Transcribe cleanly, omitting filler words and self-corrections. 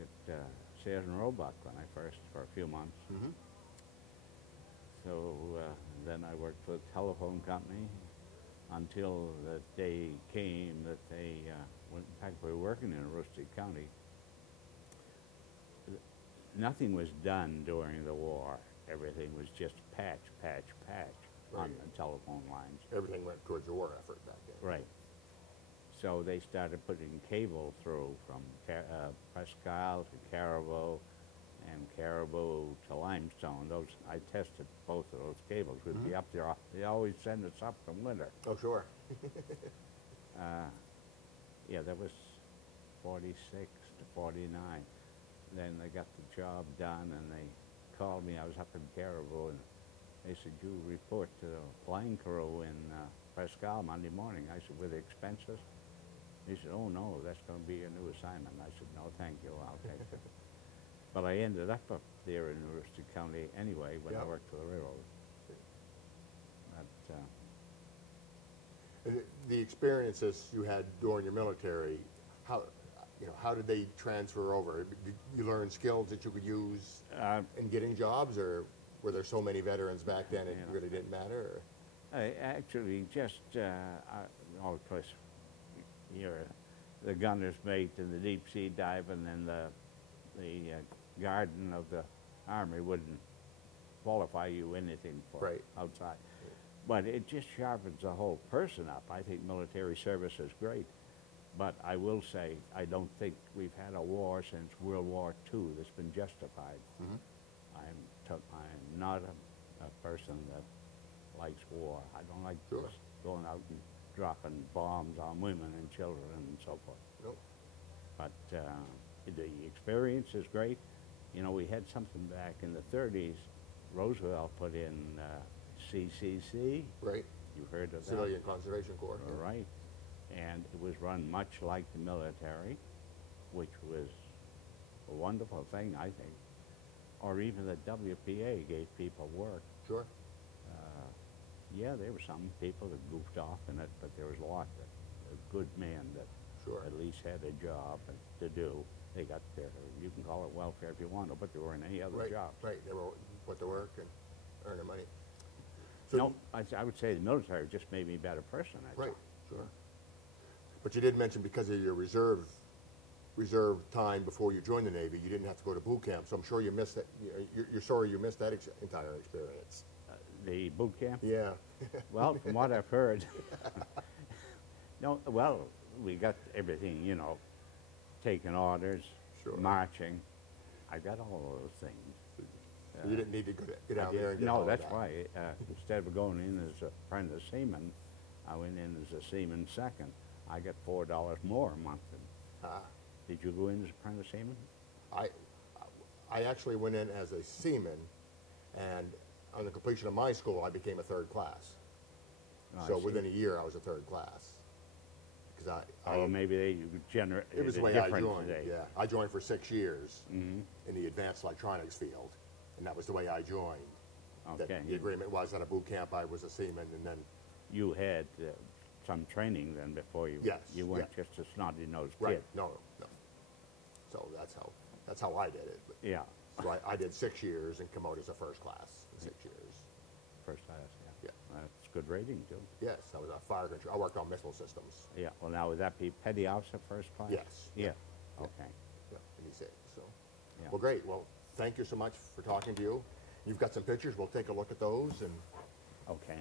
at Sayers and Roebuck when I first, for a few months. Mm-hmm. So then I worked for the telephone company until the day came that they went, in fact, we were working in Aroostook County. Nothing was done during the war. Everything was just patch, patch, patch on Right. the telephone lines. Everything went towards the war effort back then. Right. So they started putting cable through from Presque to Caribou and Caribou to Limestone. Those, I tested both of those cables. We'd be up there. They always send us up from winter. Oh, sure. Yeah, that was 46 to 49. Then they got the job done, and they called me. I was up in Caribou, and they said, "You report to the flying crew in Presque Monday morning." I said, "With the expenses?" He said, "Oh, no, that's going to be a new assignment." I said, "No, thank you, I'll take it." But I ended up there in Aroostook County anyway when I worked for the railroad. But, And the experiences you had during your military, how did they transfer over? Did you learn skills that you could use in getting jobs, or were there so many veterans back then it really didn't matter? I actually just, of course, you're the gunner's mate and the deep sea diving and the garden of the Army wouldn't qualify you anything for outside. But it just sharpens the whole person up. I think military service is great. But I will say, I don't think we've had a war since World War II that's been justified. I'm not a person that likes war. I don't like just going out and dropping bombs on women and children and so forth. Nope. But the experience is great. You know, we had something back in the 30s. Roosevelt put in CCC. Right. You heard of that? Civilian Conservation Corps. Right. And it was run much like the military, which was a wonderful thing, I think. Or even the WPA gave people work. Sure. Yeah, there were some people that goofed off in it, but there was a lot of good men that at least had a job to do. They got their, you can call it welfare if you want to, but they weren't any other jobs. Right, they were put to work and earn their money. So no, I would say the military just made me a better person. Right, sure. But you did mention because of your reserve time before you joined the Navy, you didn't have to go to boot camp, so I'm sure you missed that. You're sorry you missed that entire experience. The boot camp? Yeah. Well, from what I've heard, no, well, we got everything, you know, taking orders, marching. I got all of those things. You didn't need to get out there and get No, that's why. Instead of going in as a apprentice seaman, I went in as a seaman second. I got $4 more a month. Did you go in as apprentice seaman? I actually went in as a seaman, and on the completion of my school, I became a third class. So within a year, I was a third class. Because maybe they generate. It was the way I joined. Today. Yeah, I joined for 6 years in the advanced electronics field, and that was the way I joined. Okay. The agreement was at a boot camp I was a seaman, and then you had some training then before you. Yes. You weren't just a snotty-nosed kid. Right. No. So that's how I did it. But yeah. So I did 6 years and come out as a first class in 6 years. First class, yeah. That's good rating, too. Yes, I was a fire control. I worked on missile systems. Yeah, well, now would that be petty officer first class? Yes. Yeah. Okay. Yeah, in E6, so. Yeah. Well, great. Well, thank you so much for talking to you. You've got some pictures. We'll take a look at those. And okay.